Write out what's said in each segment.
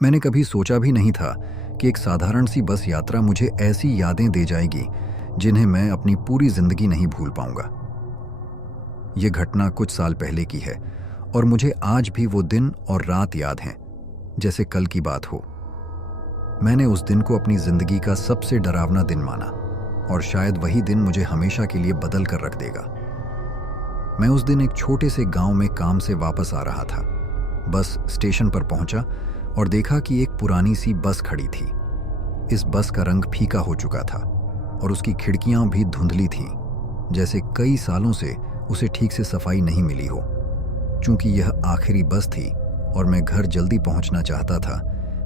मैंने कभी सोचा भी नहीं था कि एक साधारण सी बस यात्रा मुझे ऐसी यादें दे जाएगी जिन्हें मैं अपनी पूरी जिंदगी नहीं भूल पाऊंगा। ये घटना कुछ साल पहले की है और मुझे आज भी वो दिन और रात याद हैं, जैसे कल की बात हो। मैंने उस दिन को अपनी जिंदगी का सबसे डरावना दिन माना और शायद वही दिन मुझे हमेशा के लिए बदल कर रख देगा। मैं उस दिन एक छोटे से गांव में काम से वापस आ रहा था। बस स्टेशन पर पहुंचा और देखा कि एक पुरानी सी बस खड़ी थी। इस बस का रंग फीका हो चुका था और उसकी खिड़कियां भी धुंधली थीं, जैसे कई सालों से उसे ठीक से सफाई नहीं मिली हो। चूंकि यह आखिरी बस थी और मैं घर जल्दी पहुंचना चाहता था,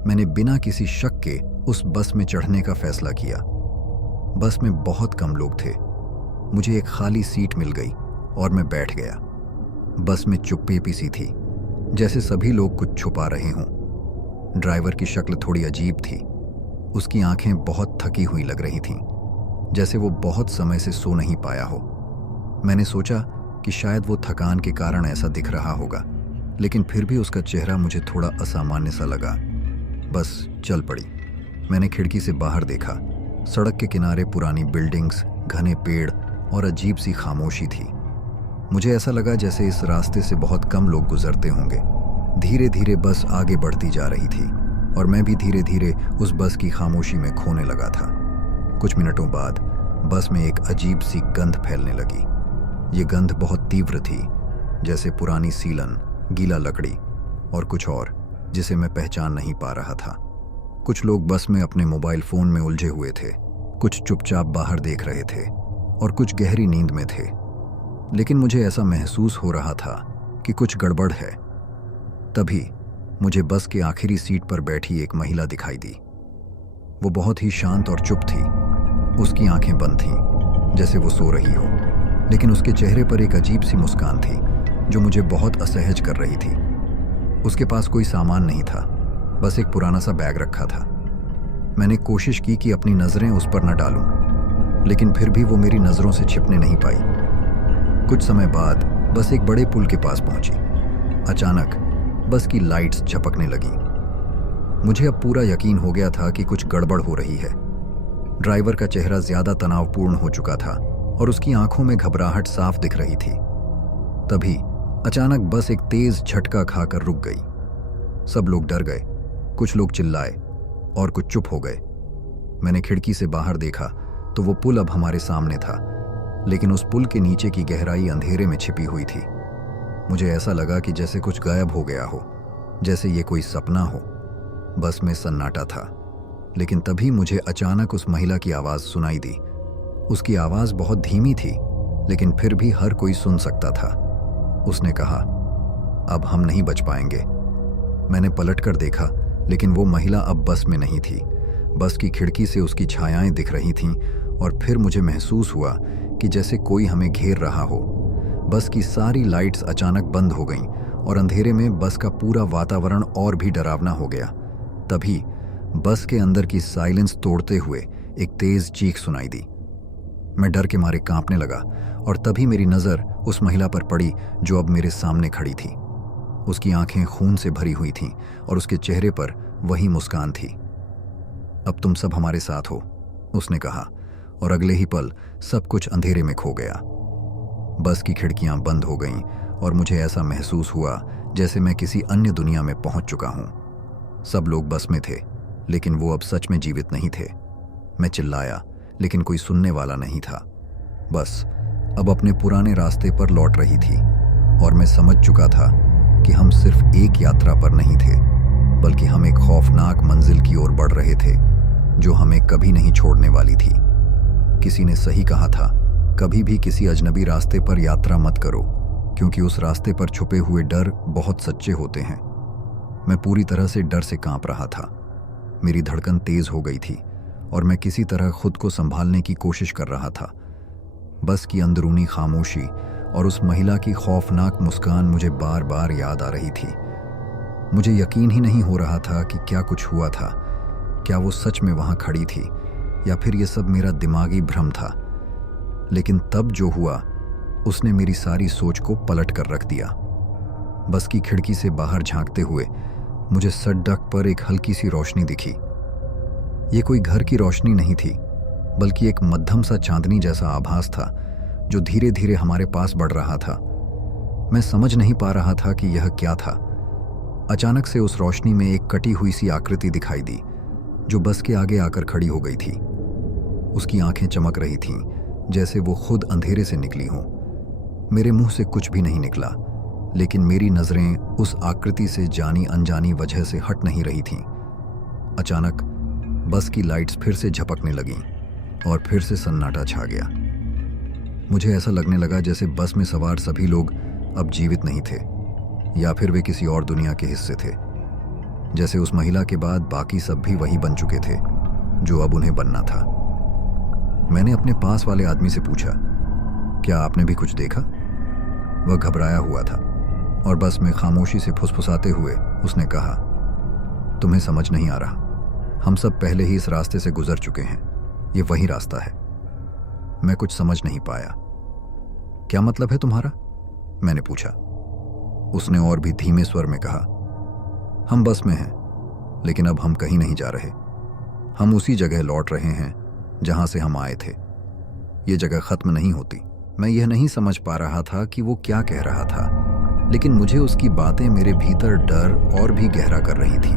मैंने बिना किसी शक के उस बस में चढ़ने का फैसला किया। बस में बहुत कम लोग थे। मुझे एक खाली सीट मिल गई और मैं बैठ गया। बस में चुप्पी सी थी, जैसे सभी लोग कुछ छुपा रहे हों। ड्राइवर की शक्ल थोड़ी अजीब थी। उसकी आंखें बहुत थकी हुई लग रही थीं, जैसे वो बहुत समय से सो नहीं पाया हो। मैंने सोचा कि शायद वो थकान के कारण ऐसा दिख रहा होगा, लेकिन फिर भी उसका चेहरा मुझे थोड़ा असामान्य सा लगा। बस चल पड़ी। मैंने खिड़की से बाहर देखा। सड़क के किनारे पुरानी बिल्डिंग्स, घने पेड़ और अजीब सी खामोशी थी। मुझे ऐसा लगा जैसे इस रास्ते से बहुत कम लोग गुजरते होंगे। धीरे धीरे बस आगे बढ़ती जा रही थी और मैं भी धीरे धीरे उस बस की खामोशी में खोने लगा था। कुछ मिनटों बाद बस में एक अजीब सी गंध फैलने लगी। ये गंध बहुत तीव्र थी, जैसे पुरानी सीलन, गीला लकड़ी और कुछ और जिसे मैं पहचान नहीं पा रहा था। कुछ लोग बस में अपने मोबाइल फोन में उलझे हुए थे, कुछ चुपचाप बाहर देख रहे थे और कुछ गहरी नींद में थे। लेकिन मुझे ऐसा महसूस हो रहा था कि कुछ गड़बड़ है। तभी मुझे बस के आखिरी सीट पर बैठी एक महिला दिखाई दी। वो बहुत ही शांत और चुप थी। उसकी आंखें बंद थीं, जैसे वो सो रही हो, लेकिन उसके चेहरे पर एक अजीब सी मुस्कान थी जो मुझे बहुत असहज कर रही थी। उसके पास कोई सामान नहीं था, बस एक पुराना सा बैग रखा था। मैंने कोशिश की कि अपनी नज़रें उस पर न डालूं, लेकिन फिर भी वो मेरी नज़रों से छिपने नहीं पाई। कुछ समय बाद बस एक बड़े पुल के पास पहुंची। अचानक बस की लाइट्स झपकने लगी। मुझे अब पूरा यकीन हो गया था कि कुछ गड़बड़ हो रही है। ड्राइवर का चेहरा ज्यादा तनावपूर्ण हो चुका था और उसकी आंखों में घबराहट साफ दिख रही थी। तभी अचानक बस एक तेज झटका खाकर रुक गई। सब लोग डर गए, कुछ लोग चिल्लाए और कुछ चुप हो गए। मैंने खिड़की से बाहर देखा तो वो पुल अब हमारे सामने था, लेकिन उस पुल के नीचे की गहराई अंधेरे में छिपी हुई थी। मुझे ऐसा लगा कि जैसे कुछ गायब हो गया हो, जैसे ये कोई सपना हो। बस में सन्नाटा था, लेकिन तभी मुझे अचानक उस महिला की आवाज़ सुनाई दी। उसकी आवाज़ बहुत धीमी थी, लेकिन फिर भी हर कोई सुन सकता था। उसने कहा, अब हम नहीं बच पाएंगे। मैंने पलटकर देखा, लेकिन वो महिला अब बस में नहीं थी। बस की खिड़की से उसकी छायाएं दिख रही थीं और फिर मुझे महसूस हुआ कि जैसे कोई हमें घेर रहा हो। बस की सारी लाइट्स अचानक बंद हो गईं और अंधेरे में बस का पूरा वातावरण और भी डरावना हो गया। तभी बस के अंदर की साइलेंस तोड़ते हुए एक तेज चीख सुनाई दी। मैं डर के मारे कांपने लगा और तभी मेरी नज़र उस महिला पर पड़ी जो अब मेरे सामने खड़ी थी। उसकी आंखें खून से भरी हुई थीं और उसके चेहरे पर वही मुस्कान थी। अब तुम सब हमारे साथ हो, उसने कहा, और अगले ही पल सब कुछ अंधेरे में खो गया। बस की खिड़कियां बंद हो गईं और मुझे ऐसा महसूस हुआ जैसे मैं किसी अन्य दुनिया में पहुंच चुका हूं। सब लोग बस में थे, लेकिन वो अब सच में जीवित नहीं थे। मैं चिल्लाया, लेकिन कोई सुनने वाला नहीं था। बस अब अपने पुराने रास्ते पर लौट रही थी और मैं समझ चुका था कि हम सिर्फ एक यात्रा पर नहीं थे, बल्कि हम एक खौफनाक मंजिल की ओर बढ़ रहे थे जो हमें कभी नहीं छोड़ने वाली थी। किसी ने सही कहा था, कभी भी किसी अजनबी रास्ते पर यात्रा मत करो, क्योंकि उस रास्ते पर छुपे हुए डर बहुत सच्चे होते हैं। मैं पूरी तरह से डर से कांप रहा था। मेरी धड़कन तेज हो गई थी और मैं किसी तरह खुद को संभालने की कोशिश कर रहा था। बस की अंदरूनी खामोशी और उस महिला की खौफनाक मुस्कान मुझे बार बार याद आ रही थी। मुझे यकीन ही नहीं हो रहा था कि क्या कुछ हुआ था। क्या वो सच में वहां खड़ी थी या फिर ये सब मेरा दिमागी भ्रम था? लेकिन तब जो हुआ उसने मेरी सारी सोच को पलट कर रख दिया। बस की खिड़की से बाहर झांकते हुए मुझे सड़क पर एक हल्की सी रोशनी दिखी। ये कोई घर की रोशनी नहीं थी, बल्कि एक मध्यम सा चांदनी जैसा आभास था जो धीरे धीरे हमारे पास बढ़ रहा था। मैं समझ नहीं पा रहा था कि यह क्या था। अचानक से उस रोशनी में एक कटी हुई सी आकृति दिखाई दी जो बस के आगे आकर खड़ी हो गई थी। उसकी आंखें चमक रही थीं, जैसे वो खुद अंधेरे से निकली हों। मेरे मुंह से कुछ भी नहीं निकला, लेकिन मेरी नजरें उस आकृति से जानी अनजानी वजह से हट नहीं रही थीं। अचानक बस की लाइट्स फिर से झपकने लगीं और फिर से सन्नाटा छा गया। मुझे ऐसा लगने लगा जैसे बस में सवार सभी लोग अब जीवित नहीं थे, या फिर वे किसी और दुनिया के हिस्से थे। जैसे उस महिला के बाद बाकी सब भी वही बन चुके थे जो अब उन्हें बनना था। मैंने अपने पास वाले आदमी से पूछा, क्या आपने भी कुछ देखा? वह घबराया हुआ था और बस में खामोशी से फुसफुसाते हुए उसने कहा, तुम्हें समझ नहीं आ रहा, हम सब पहले ही इस रास्ते से गुजर चुके हैं। ये वही रास्ता है। मैं कुछ समझ नहीं पाया। क्या मतलब है तुम्हारा? मैंने पूछा। उसने और भी धीमे स्वर में कहा, हम बस में हैं, लेकिन अब हम कहीं नहीं जा रहे। हम उसी जगह लौट रहे हैं जहां से हम आए थे। ये जगह खत्म नहीं होती। मैं यह नहीं समझ पा रहा था कि वो क्या कह रहा था, लेकिन मुझे उसकी बातें मेरे भीतर डर और भी गहरा कर रही थी।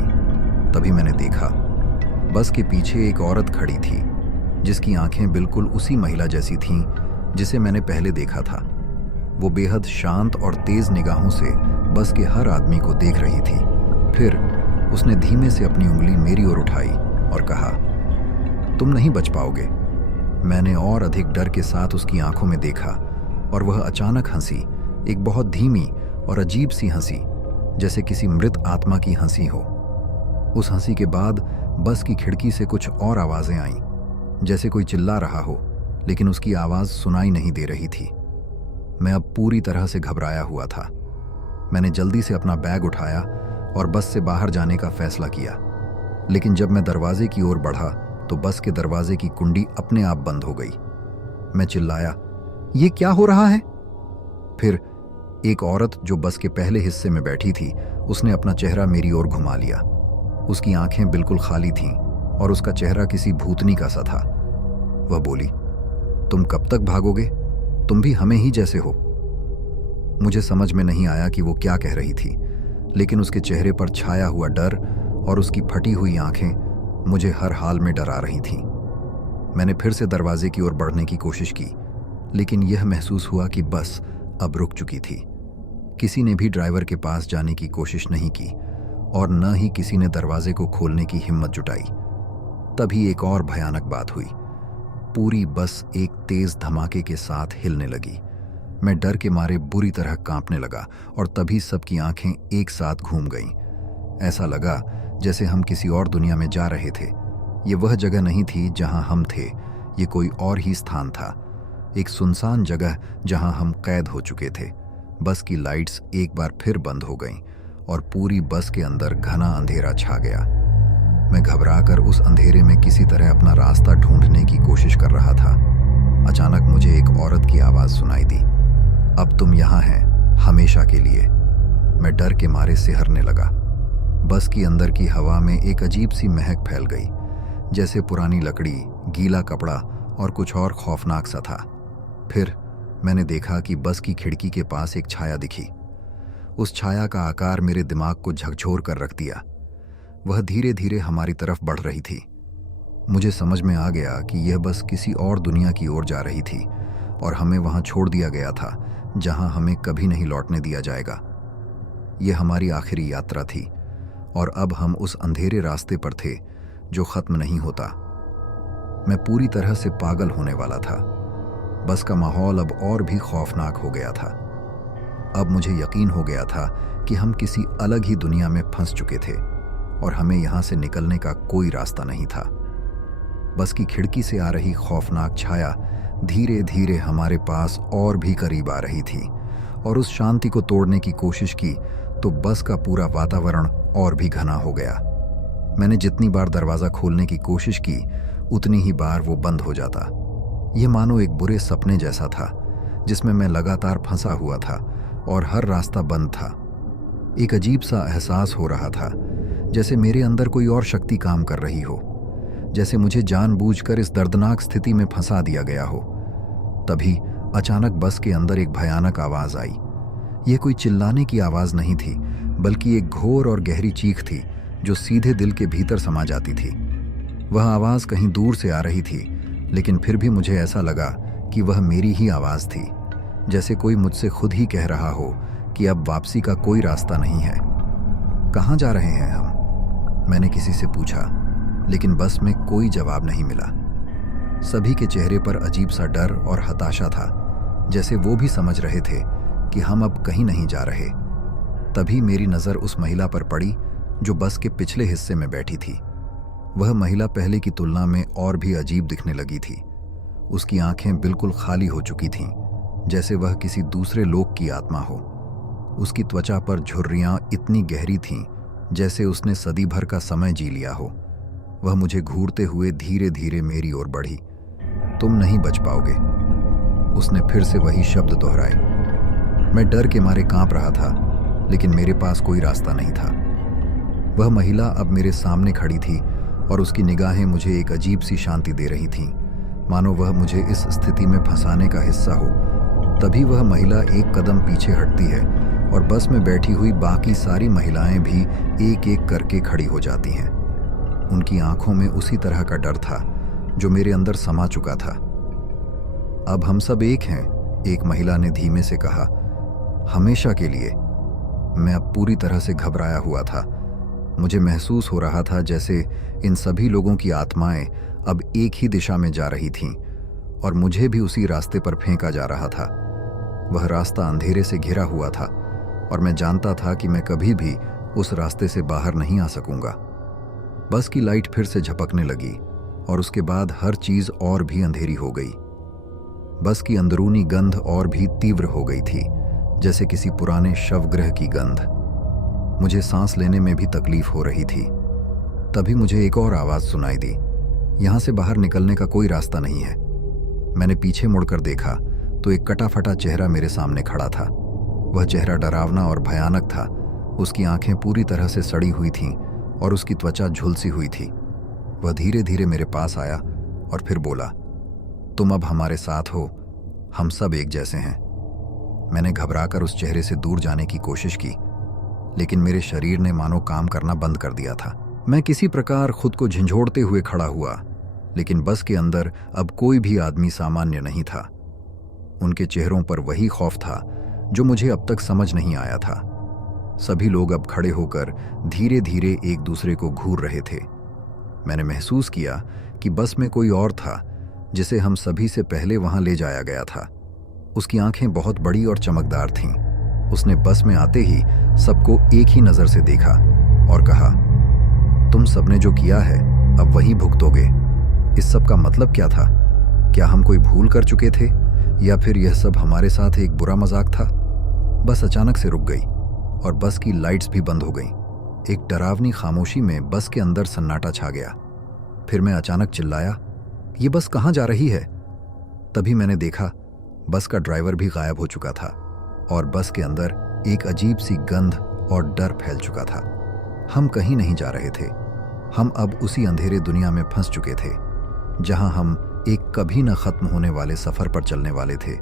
तभी मैंने देखा, बस के पीछे एक औरत खड़ी थी जिसकी आंखें बिल्कुल उसी महिला जैसी थीं जिसे मैंने पहले देखा था। वो बेहद शांत और तेज निगाहों से बस के हर आदमी को देख रही थी। फिर उसने धीमे से अपनी उंगली मेरी ओर उठाई और कहा, तुम नहीं बच पाओगे। मैंने और अधिक डर के साथ उसकी आंखों में देखा और वह अचानक हंसी, एक बहुत धीमी और अजीब सी हंसी, जैसे किसी मृत आत्मा की हंसी हो। उस हंसी के बाद बस की खिड़की से कुछ और आवाजें आईं, जैसे कोई चिल्ला रहा हो, लेकिन उसकी आवाज सुनाई नहीं दे रही थी। मैं अब पूरी तरह से घबराया हुआ था। मैंने जल्दी से अपना बैग उठाया और बस से बाहर जाने का फैसला किया, लेकिन जब मैं दरवाजे की ओर बढ़ा तो बस के दरवाजे की कुंडी अपने आप बंद हो गई। मैं चिल्लाया, ये क्या हो रहा है? फिर एक औरत जो बस के पहले हिस्से में बैठी थी, उसने अपना चेहरा मेरी ओर घुमा लिया। उसकी आंखें बिल्कुल खाली थीं और उसका चेहरा किसी भूतनी का सा था। वह बोली, तुम कब तक भागोगे? तुम भी हमें ही जैसे हो। मुझे समझ में नहीं आया कि वो क्या कह रही थी, लेकिन उसके चेहरे पर छाया हुआ डर और उसकी फटी हुई आंखें मुझे हर हाल में डरा रही थीं। मैंने फिर से दरवाजे की ओर बढ़ने की कोशिश की, लेकिन यह महसूस हुआ कि बस अब रुक चुकी थी। किसी ने भी ड्राइवर के पास जाने की कोशिश नहीं की और न ही किसी ने दरवाजे को खोलने की हिम्मत जुटाई। तभी एक और भयानक बात हुई। पूरी बस एक तेज धमाके के साथ हिलने लगी। मैं डर के मारे बुरी तरह कांपने लगा और तभी सबकी आंखें एक साथ घूम गईं। ऐसा लगा जैसे हम किसी और दुनिया में जा रहे थे। ये वह जगह नहीं थी जहां हम थे, ये कोई और ही स्थान था, एक सुनसान जगह जहां हम कैद हो चुके थे। बस की लाइट्स एक बार फिर बंद हो गईं और पूरी बस के अंदर घना अंधेरा छा गया। मैं घबराकर उस अंधेरे में किसी तरह अपना रास्ता ढूंढने की कोशिश कर रहा था। अचानक मुझे एक औरत की आवाज सुनाई दी, अब तुम यहाँ हैं, हमेशा के लिए। मैं डर के मारे सिहरने लगा। बस की अंदर की हवा में एक अजीब सी महक फैल गई, जैसे पुरानी लकड़ी, गीला कपड़ा और कुछ और खौफनाक सा था। फिर मैंने देखा कि बस की खिड़की के पास एक छाया दिखी। उस छाया का आकार मेरे दिमाग को झकझोर कर रख दिया। वह धीरे धीरे हमारी तरफ बढ़ रही थी। मुझे समझ में आ गया कि यह बस किसी और दुनिया की ओर जा रही थी और हमें वहां छोड़ दिया गया था जहां हमें कभी नहीं लौटने दिया जाएगा। यह हमारी आखिरी यात्रा थी और अब हम उस अंधेरे रास्ते पर थे जो खत्म नहीं होता। मैं पूरी तरह से पागल होने वाला था। बस का माहौल अब और भी खौफनाक हो गया था। अब मुझे यकीन हो गया था कि हम किसी अलग ही दुनिया में फंस चुके थे और हमें यहां से निकलने का कोई रास्ता नहीं था। बस की खिड़की से आ रही खौफनाक छाया धीरे धीरे हमारे पास और भी करीब आ रही थी और उस शांति को तोड़ने की कोशिश की तो बस का पूरा वातावरण और भी घना हो गया। मैंने जितनी बार दरवाजा खोलने की कोशिश की, उतनी ही बार वो बंद हो जाता। ये मानो एक बुरे सपने जैसा था जिसमें मैं लगातार फंसा हुआ था और हर रास्ता बंद था। एक अजीब सा एहसास हो रहा था जैसे मेरे अंदर कोई और शक्ति काम कर रही हो, जैसे मुझे जानबूझकर इस दर्दनाक स्थिति में फंसा दिया गया हो। तभी अचानक बस के अंदर एक भयानक आवाज आई। यह कोई चिल्लाने की आवाज नहीं थी, बल्कि एक घोर और गहरी चीख थी जो सीधे दिल के भीतर समा जाती थी। वह आवाज कहीं दूर से आ रही थी, लेकिन फिर भी मुझे ऐसा लगा कि वह मेरी ही आवाज थी, जैसे कोई मुझसे खुद ही कह रहा हो कि अब वापसी का कोई रास्ता नहीं है। कहाँ जा रहे हैं हम? मैंने किसी से पूछा, लेकिन बस में कोई जवाब नहीं मिला। सभी के चेहरे पर अजीब सा डर और हताशा था, जैसे वो भी समझ रहे थे कि हम अब कहीं नहीं जा रहे। तभी मेरी नज़र उस महिला पर पड़ी जो बस के पिछले हिस्से में बैठी थी। वह महिला पहले की तुलना में और भी अजीब दिखने लगी थी। उसकी आंखें बिल्कुल खाली हो चुकी थीं, जैसे वह किसी दूसरे लोक की आत्मा हो। उसकी त्वचा पर झुर्रियां इतनी गहरी थीं जैसे उसने सदी भर का समय जी लिया हो। वह मुझे घूरते हुए धीरे धीरे मेरी ओर बढ़ी। तुम नहीं बच पाओगे, उसने फिर से वही शब्द दोहराए। मैं डर के मारे कांप रहा था, लेकिन मेरे पास कोई रास्ता नहीं था। वह महिला अब मेरे सामने खड़ी थी और उसकी निगाहें मुझे एक अजीब सी शांति दे रही थीं, मानो वह मुझे इस स्थिति में फंसाने का हिस्सा हो। तभी वह महिला एक कदम पीछे हटती है और बस में बैठी हुई बाकी सारी महिलाएं भी एक एक करके खड़ी हो जाती हैं। उनकी आंखों में उसी तरह का डर था जो मेरे अंदर समा चुका था। अब हम सब एक हैं, एक महिला ने धीमे से कहा, हमेशा के लिए। मैं अब पूरी तरह से घबराया हुआ था। मुझे महसूस हो रहा था जैसे इन सभी लोगों की आत्माएं अब एक ही दिशा में जा रही थीं और मुझे भी उसी रास्ते पर फेंका जा रहा था। वह रास्ता अंधेरे से घिरा हुआ था और मैं जानता था कि मैं कभी भी उस रास्ते से बाहर नहीं आ सकूंगा। बस की लाइट फिर से झपकने लगी और उसके बाद हर चीज और भी अंधेरी हो गई। बस की अंदरूनी गंध और भी तीव्र हो गई थी, जैसे किसी पुराने शवगृह की गंध। मुझे सांस लेने में भी तकलीफ हो रही थी। तभी मुझे एक और आवाज सुनाई दी, यहां से बाहर निकलने का कोई रास्ता नहीं है। मैंने पीछे मुड़कर देखा तो एक कटा फटा चेहरा मेरे सामने खड़ा था। वह चेहरा डरावना और भयानक था। उसकी आंखें पूरी तरह से सड़ी हुई थीं और उसकी त्वचा झुलसी हुई थी। वह धीरे धीरे मेरे पास आया और फिर बोला, तुम अब हमारे साथ हो, हम सब एक जैसे हैं। मैंने घबराकर उस चेहरे से दूर जाने की कोशिश की, लेकिन मेरे शरीर ने मानो काम करना बंद कर दिया था। मैं किसी प्रकार खुद को झंझोड़ते हुए खड़ा हुआ, लेकिन बस के अंदर अब कोई भी आदमी सामान्य नहीं था। उनके चेहरों पर वही खौफ था जो मुझे अब तक समझ नहीं आया था। सभी लोग अब खड़े होकर धीरे धीरे एक दूसरे को घूर रहे थे। मैंने महसूस किया कि बस में कोई और था जिसे हम सभी से पहले वहां ले जाया गया था। उसकी आंखें बहुत बड़ी और चमकदार थीं। उसने बस में आते ही सबको एक ही नजर से देखा और कहा, तुम सबने जो किया है अब वही भुगतोगे। इस सब का मतलब क्या था? क्या हम कोई भूल कर चुके थे या फिर यह सब हमारे साथ एक बुरा मजाक था? बस अचानक से रुक गई और बस की लाइट्स भी बंद हो गईं। एक डरावनी खामोशी में बस के अंदर सन्नाटा छा गया। फिर मैं अचानक चिल्लाया, ये बस कहाँ जा रही है? तभी मैंने देखा बस का ड्राइवर भी गायब हो चुका था और बस के अंदर एक अजीब सी गंध और डर फैल चुका था। हम कहीं नहीं जा रहे थे। हम अब उसी अंधेरे दुनिया में फंस चुके थे जहां हम एक कभी न खत्म होने वाले सफर पर चलने वाले थे।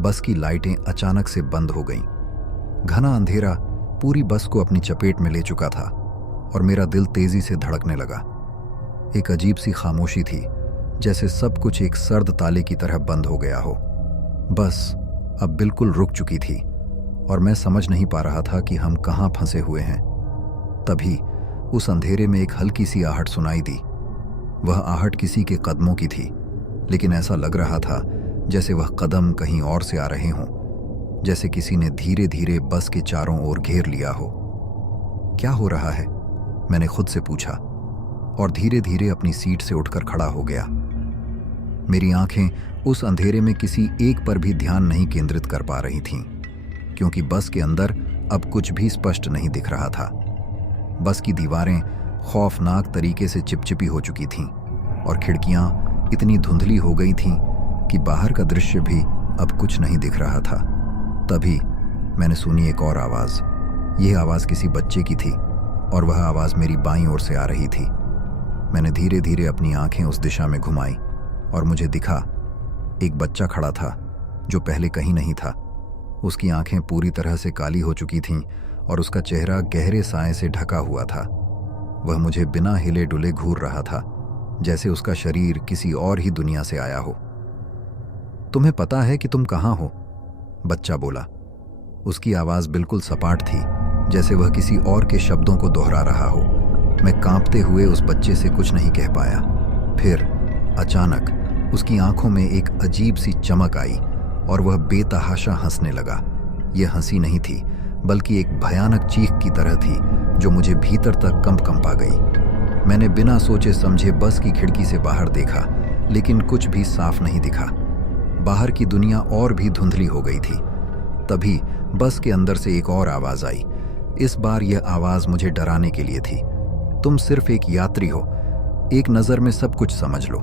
बस की लाइटें अचानक से बंद हो गईं। घना अंधेरा पूरी बस को अपनी चपेट में ले चुका था और मेरा दिल तेजी से धड़कने लगा। एक अजीब सी खामोशी थी, जैसे सब कुछ एक सर्द ताले की तरह बंद हो गया हो। बस अब बिल्कुल रुक चुकी थी और मैं समझ नहीं पा रहा था कि हम कहाँ फंसे हुए हैं। तभी उस अंधेरे में एक हल्की सी आहट सुनाई दी। वह आहट किसी के कदमों की थी, लेकिन ऐसा लग रहा था जैसे वह कदम कहीं और से आ रहे हों, जैसे किसी ने धीरे धीरे बस के चारों ओर घेर लिया हो। क्या हो रहा है? मैंने खुद से पूछा और धीरे धीरे अपनी सीट से उठकर खड़ा हो गया। मेरी आंखें उस अंधेरे में किसी एक पर भी ध्यान नहीं केंद्रित कर पा रही थीं, क्योंकि बस के अंदर अब कुछ भी स्पष्ट नहीं दिख रहा था। बस की दीवारें खौफनाक तरीके से चिपचिपी हो चुकी थीं और खिड़कियां इतनी धुंधली हो गई थीं कि बाहर का दृश्य भी अब कुछ नहीं दिख रहा था। तभी मैंने सुनी एक और आवाज़। यह आवाज़ किसी बच्चे की थी। और वह आवाज़ मेरी बाईं ओर से आ रही थी। मैंने धीरे धीरे अपनी आंखें उस दिशा में घुमाई और मुझे दिखा एक बच्चा खड़ा था जो पहले कहीं नहीं था। उसकी आंखें पूरी तरह से काली हो चुकी थीं और उसका चेहरा गहरे साए से ढका हुआ था। वह मुझे बिना हिले डुले घूर रहा था, जैसे उसका शरीर किसी और ही दुनिया से आया हो। तुम्हें पता है कि तुम कहाँ हो? बच्चा बोला। उसकी आवाज़ बिल्कुल सपाट थी, जैसे वह किसी और के शब्दों को दोहरा रहा हो। मैं कांपते हुए उस बच्चे से कुछ नहीं कह पाया। फिर अचानक उसकी आंखों में एक अजीब सी चमक आई और वह बेतहाशा हंसने लगा। यह हंसी नहीं थी, बल्कि एक भयानक चीख की तरह थी जो मुझे भीतर तक कंपा गई। मैंने बिना सोचे समझे बस की खिड़की से बाहर देखा, लेकिन कुछ भी साफ नहीं दिखा। बाहर की दुनिया और भी धुंधली हो गई थी। तभी बस के अंदर से एक और आवाज़ आई। इस बार यह आवाज़ मुझे डराने के लिए थी। तुम सिर्फ एक यात्री हो, एक नज़र में सब कुछ समझ लो।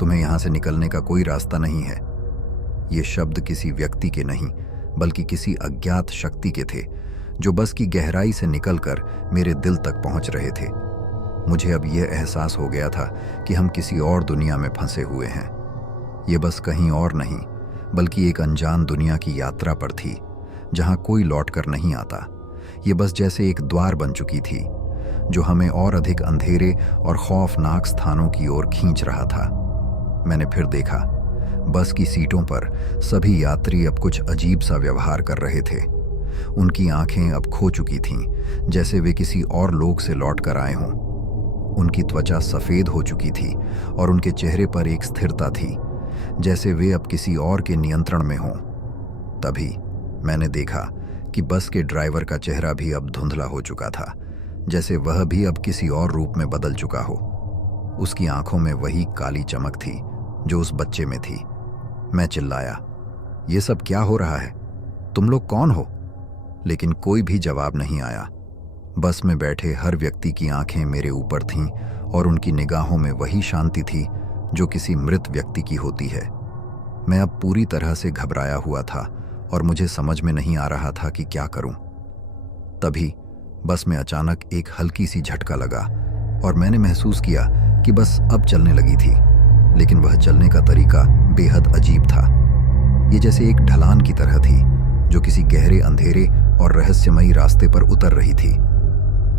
तुम्हें यहाँ से निकलने का कोई रास्ता नहीं है। ये शब्द किसी व्यक्ति के नहीं, बल्कि किसी अज्ञात शक्ति के थे, जो बस की गहराई से निकलकर मेरे दिल तक पहुंच रहे थे। मुझे अब यह एहसास हो गया था कि हम किसी और दुनिया में फंसे हुए हैं। ये बस कहीं और नहीं, बल्कि एक अनजान दुनिया की यात्रा पर थी, जहां कोई लौटकर नहीं आता। ये बस जैसे एक द्वार बन चुकी थी, जो हमें और अधिक अंधेरे और खौफनाक स्थानों की ओर खींच रहा था। मैंने फिर देखा, बस की सीटों पर सभी यात्री अब कुछ अजीब सा व्यवहार कर रहे थे। उनकी आंखें अब खो चुकी थीं, जैसे वे किसी और लोक से लौट कर आए हों। उनकी त्वचा सफ़ेद हो चुकी थी और उनके चेहरे पर एक स्थिरता थी, जैसे वे अब किसी और के नियंत्रण में हों। तभी मैंने देखा कि बस के ड्राइवर का चेहरा भी अब धुंधला हो चुका था, जैसे वह भी अब किसी और रूप में बदल चुका हो। उसकी आंखों में वही काली चमक थी जो उस बच्चे में थी। मैं चिल्लाया, ये सब क्या हो रहा है? तुम लोग कौन हो? लेकिन कोई भी जवाब नहीं आया। बस में बैठे हर व्यक्ति की आंखें मेरे ऊपर थीं और उनकी निगाहों में वही शांति थी जो किसी मृत व्यक्ति की होती है। मैं अब पूरी तरह से घबराया हुआ था और मुझे समझ में नहीं आ रहा था कि क्या करूं। तभी बस में अचानक एक हल्की सी झटका लगा और मैंने महसूस किया कि बस अब चलने लगी थी, लेकिन वह चलने का तरीका बेहद अजीब था। ये जैसे एक ढलान की तरह थी जो किसी गहरे अंधेरे और रहस्यमयी रास्ते पर उतर रही थी।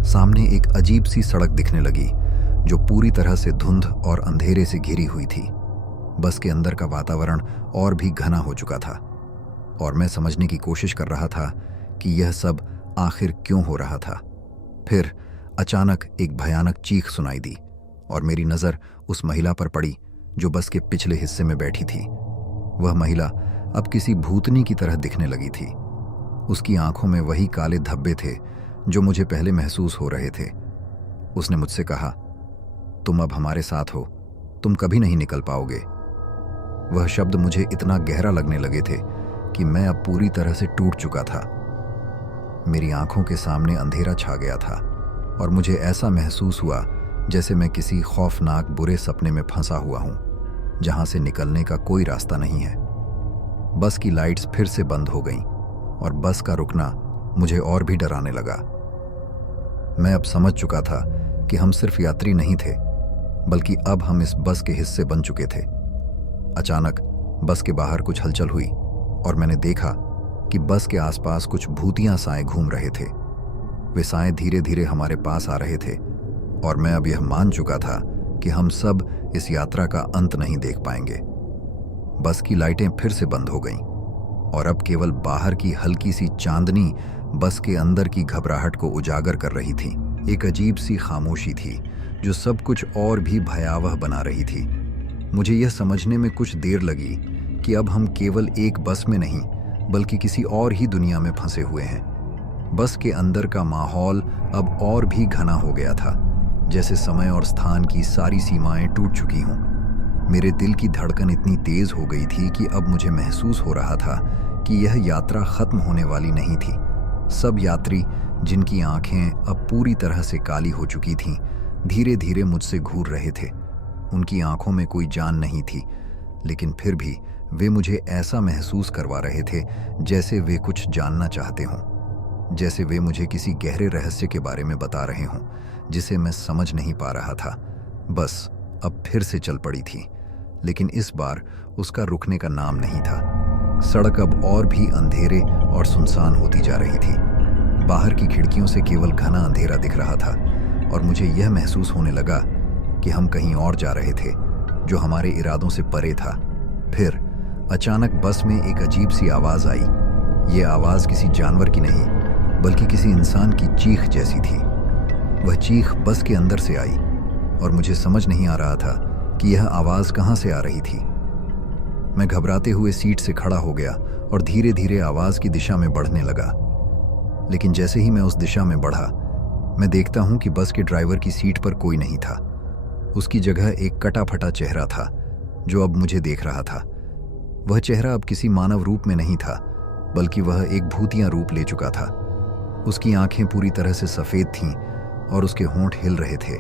सामने एक अजीब सी सड़क दिखने लगी जो पूरी तरह से धुंध और अंधेरे से घिरी हुई थी। बस के अंदर का वातावरण और भी घना हो चुका था और मैं समझने की कोशिश कर रहा था कि यह सब आखिर क्यों हो रहा था। फिर अचानक एक भयानक चीख सुनाई दी और मेरी नज़र उस महिला पर पड़ी जो बस के पिछले हिस्से में बैठी थी। वह महिला अब किसी भूतनी की तरह दिखने लगी थी। उसकी आंखों में वही काले धब्बे थे जो मुझे पहले महसूस हो रहे थे। उसने मुझसे कहा, तुम अब हमारे साथ हो, तुम कभी नहीं निकल पाओगे। वह शब्द मुझे इतना गहरा लगने लगे थे कि मैं अब पूरी तरह से टूट चुका था। मेरी आंखों के सामने अंधेरा छा गया था और मुझे ऐसा महसूस हुआ जैसे मैं किसी खौफनाक बुरे सपने में फंसा हुआ हूं, जहां से निकलने का कोई रास्ता नहीं है। बस की लाइट्स फिर से बंद हो गईं और बस का रुकना मुझे और भी डराने लगा। मैं अब समझ चुका था कि हम सिर्फ यात्री नहीं थे, बल्कि अब हम इस बस के हिस्से बन चुके थे। अचानक बस के बाहर कुछ हलचल हुई और मैंने देखा कि बस के आसपास कुछ भूतियां साएं घूम रहे थे। वे साएं धीरे धीरे हमारे पास आ रहे थे और मैं अब यह मान चुका था कि हम सब इस यात्रा का अंत नहीं देख पाएंगे। बस की लाइटें फिर से बंद हो गईं और अब केवल बाहर की हल्की सी चांदनी बस के अंदर की घबराहट को उजागर कर रही थी। एक अजीब सी खामोशी थी जो सब कुछ और भी भयावह बना रही थी। मुझे यह समझने में कुछ देर लगी कि अब हम केवल एक बस में नहीं, बल्कि किसी और ही दुनिया में फंसे हुए हैं। बस के अंदर का माहौल अब और भी घना हो गया था, जैसे समय और स्थान की सारी सीमाएं टूट चुकी हों। मेरे दिल की धड़कन इतनी तेज हो गई थी कि अब मुझे महसूस हो रहा था कि यह यात्रा खत्म होने वाली नहीं थी। सब यात्री, जिनकी आंखें अब पूरी तरह से काली हो चुकी थीं, धीरे धीरे मुझसे घूर रहे थे। उनकी आंखों में कोई जान नहीं थी, लेकिन फिर भी वे मुझे ऐसा महसूस करवा रहे थे जैसे वे कुछ जानना चाहते हों। जैसे वे मुझे किसी गहरे रहस्य के बारे में बता रहे हों जिसे मैं समझ नहीं पा रहा था। बस अब फिर से चल पड़ी थी, लेकिन इस बार उसका रुकने का नाम नहीं था। सड़क अब और भी अंधेरे और सुनसान होती जा रही थी। बाहर की खिड़कियों से केवल घना अंधेरा दिख रहा था और मुझे यह महसूस होने लगा कि हम कहीं और जा रहे थे जो हमारे इरादों से परे था। फिर अचानक बस में एक अजीब सी आवाज़ आई। ये आवाज़ किसी जानवर की नहीं बल्कि किसी इंसान की चीख जैसी थी। वह चीख बस के अंदर से आई और मुझे समझ नहीं आ रहा था कि यह आवाज़ कहाँ से आ रही थी। मैं घबराते हुए सीट से खड़ा हो गया और धीरे धीरे आवाज़ की दिशा में बढ़ने लगा। लेकिन जैसे ही मैं उस दिशा में बढ़ा, मैं देखता हूं कि बस के ड्राइवर की सीट पर कोई नहीं था। उसकी जगह एक कटा फटा चेहरा था जो अब मुझे देख रहा था। वह चेहरा अब किसी मानव रूप में नहीं था बल्कि वह एक भूतिया रूप ले चुका था। उसकी आंखें पूरी तरह से सफ़ेद थीं और उसके होंठ हिल रहे थे,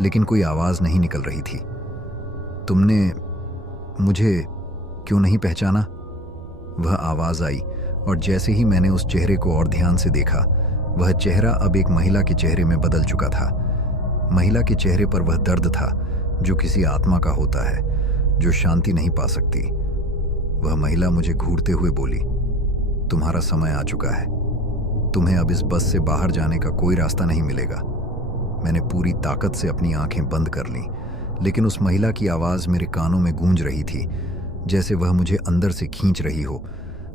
लेकिन कोई आवाज़ नहीं निकल रही थी। तुमने मुझे क्यों नहीं पहचाना? वह आवाज़ आई और जैसे ही मैंने उस चेहरे को और ध्यान से देखा, वह चेहरा अब एक महिला के चेहरे में बदल चुका था। महिला के चेहरे पर वह दर्द था जो किसी आत्मा का होता है, जो शांति नहीं पा सकती। वह महिला मुझे घूरते हुए बोली, तुम्हारा समय आ चुका है। तुम्हें अब इस बस से बाहर जाने का कोई रास्ता नहीं मिलेगा। मैंने पूरी ताकत से अपनी आंखें बंद कर लीं, लेकिन उस महिला की आवाज़ मेरे कानों में गूंज रही थी, जैसे वह मुझे अंदर से खींच रही हो।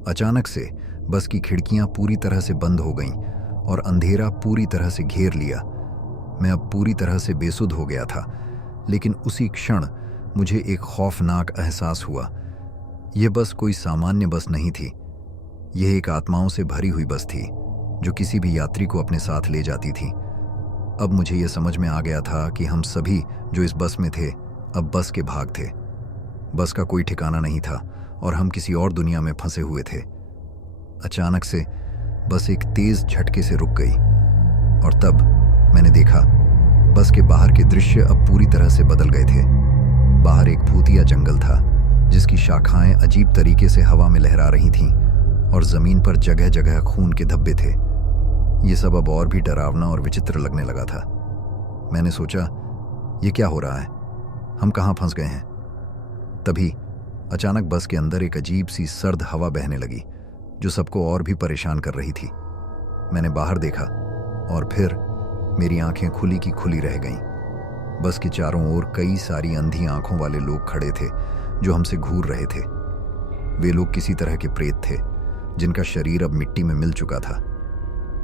अचानक से बस की खिड़कियां पूरी तरह से बंद हो गईं और अंधेरा पूरी तरह से घेर लिया। मैं अब पूरी तरह से बेसुध हो गया था, लेकिन उसी क्षण मुझे एक खौफनाक एहसास हुआ। यह बस कोई सामान्य बस नहीं थी। यह एक आत्माओं से भरी हुई बस थी जो किसी भी यात्री को अपने साथ ले जाती थी। अब मुझे यह समझ में आ गया था कि हम सभी जो इस बस में थे अब बस के भाग थे। बस का कोई ठिकाना नहीं था और हम किसी और दुनिया में फंसे हुए थे। अचानक से बस एक तेज झटके से रुक गई और तब मैंने देखा बस के बाहर के दृश्य अब पूरी तरह से बदल गए थे। बाहर एक भूतिया जंगल था जिसकी शाखाएं अजीब तरीके से हवा में लहरा रही थीं और जमीन पर जगह जगह खून के धब्बे थे। ये सब अब और भी डरावना और विचित्र लगने लगा था। मैंने सोचा, ये क्या हो रहा है? हम कहाँ फंस गए हैं? तभी अचानक बस के अंदर एक अजीब सी सर्द हवा बहने लगी जो सबको और भी परेशान कर रही थी। मैंने बाहर देखा और फिर मेरी आंखें खुली की खुली रह गईं। बस के चारों ओर कई सारी अंधी आंखों वाले लोग खड़े थे जो हमसे घूर रहे थे। वे लोग किसी तरह के प्रेत थे जिनका शरीर अब मिट्टी में मिल चुका था।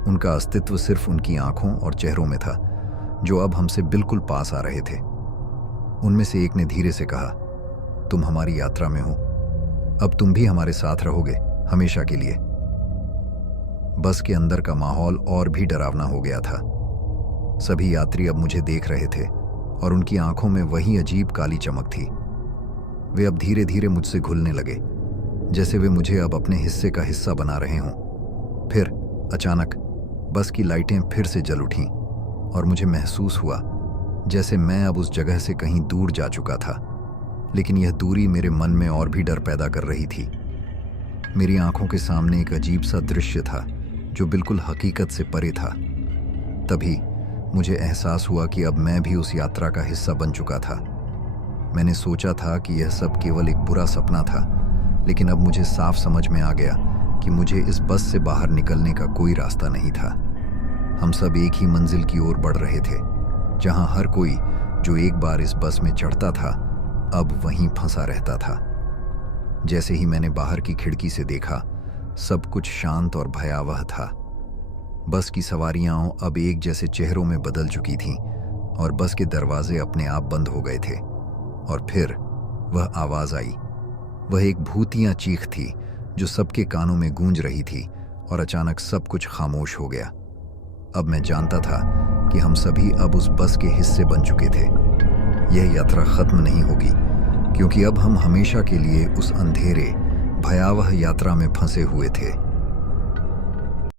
उनका अस्तित्व सिर्फ उनकी आंखों और चेहरों में था जो अब हमसे बिल्कुल पास आ रहे थे। उनमें से एक ने धीरे से कहा, तुम हमारी यात्रा में हो, अब तुम भी हमारे साथ रहोगे हमेशा के लिए। बस के अंदर का माहौल और भी डरावना हो गया था। सभी यात्री अब मुझे देख रहे थे और उनकी आंखों में वही अजीब काली चमक थी। वे अब धीरे धीरे मुझसे घुलने लगे, जैसे वे मुझे अब अपने हिस्से का हिस्सा बना रहे हों। फिर अचानक बस की लाइटें फिर से जल उठीं और मुझे महसूस हुआ जैसे मैं अब उस जगह से कहीं दूर जा चुका था। लेकिन यह दूरी मेरे मन में और भी डर पैदा कर रही थी। मेरी आंखों के सामने एक अजीब सा दृश्य था जो बिल्कुल हकीकत से परे था। तभी मुझे एहसास हुआ कि अब मैं भी उस यात्रा का हिस्सा बन चुका था। मैंने सोचा था कि यह सब केवल एक बुरा सपना था, लेकिन अब मुझे साफ समझ में आ गया कि मुझे इस बस से बाहर निकलने का कोई रास्ता नहीं था। हम सब एक ही मंजिल की ओर बढ़ रहे थे, जहां हर कोई जो एक बार इस बस में चढ़ता था अब वहीं फंसा रहता था। जैसे ही मैंने बाहर की खिड़की से देखा, सब कुछ शांत और भयावह था। बस की सवारियां अब एक जैसे चेहरों में बदल चुकी थीं और बस के दरवाजे अपने आप बंद हो गए थे। और फिर वह आवाज़ आई। वह एक भूतिया चीख थी जो सबके कानों में गूंज रही थी और अचानक सब कुछ खामोश हो गया। अब मैं जानता था कि हम सभी अब उस बस के हिस्से बन चुके थे। यह यात्रा खत्म नहीं होगी, क्योंकि अब हम हमेशा के लिए उस अंधेरे भयावह यात्रा में फंसे हुए थे।